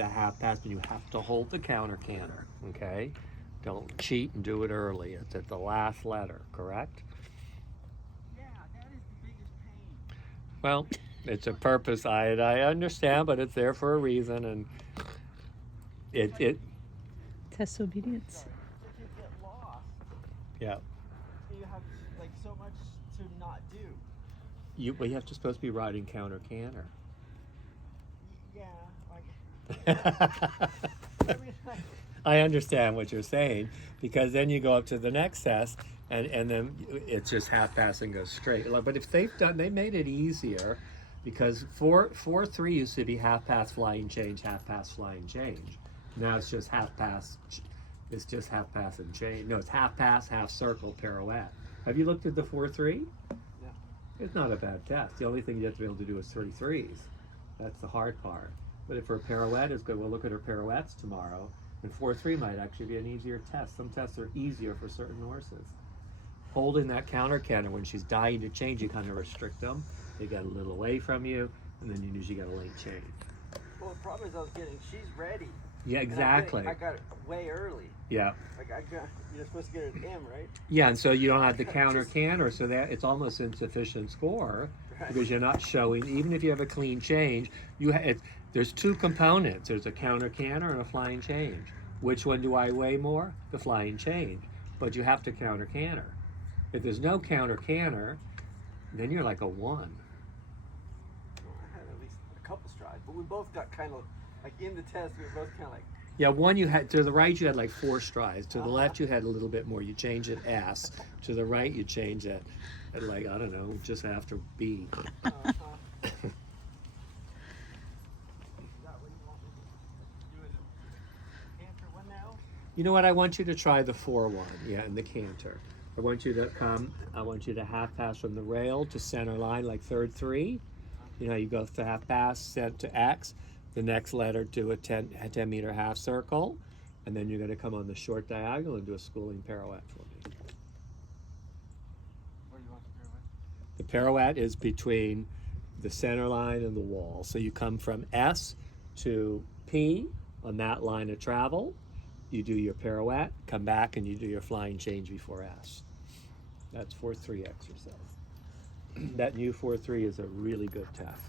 to half pass, but you have to hold the counter canter, okay? Don't cheat and do it early. It's at the last letter, correct? Yeah, that is the biggest pain. Well, it's a purpose. I understand, but it's there for a reason, and it Test obedience. Sorry. If you get lost, yeah. you have like so much to not do. You have to supposed to be riding counter canter. Yeah, like I mean, like, I understand what you're saying, because then you go up to the next test and then it's just half pass and goes straight. But if they made it easier, because 4-3 used to be half pass flying change, half pass flying change. Now it's just half pass. It's just half pass and change. No, it's half pass, half circle, pirouette. Have you looked at the 4-3? yeah. It's not a bad test. The only thing you have to be able to do is 3 threes. That's the hard part. But if her pirouette is good, we'll look at her pirouettes tomorrow. And 4-3 might actually be an easier test. Some tests are easier for certain horses. Holding that counter canter when she's dying to change, you kind of restrict them. They get a little away from you, and then you usually get a late change. Well, the problem is she's ready. Yeah, exactly. I got it way early. Yeah. Like you're supposed to get it at M, right? Yeah, and so you don't have the counter canter, so that it's almost insufficient score because you're not showing. Even if you have a clean change, there's two components. There's a counter canter and a flying change. Which one do I weigh more? The flying change. But you have to counter canter. If there's no counter canter, then you're like a 1. Well, I had at least a couple strides, but we both got kind of like in the test. We were both kind of like. Yeah, one you had to the right. You had like 4 strides. To the left, you had a little bit more. You change it S. To the right, you change it at like I don't know, just after B. You know what? I want you to try the 4-1. Yeah, and the canter. I want you to come. I want you to half pass from the rail to center line, like 3rd 3. You know, you go to half pass, set to X. The next letter to a 10 meter half circle, and then you're going to come on the short diagonal and do a schooling pirouette for me. Where do you want the pirouette? The pirouette is between the center line and the wall. So you come from S to P on that line of travel. You do your pirouette, come back, and you do your flying change before S. That's 4-3 exercise. That new 4-3 is a really good test.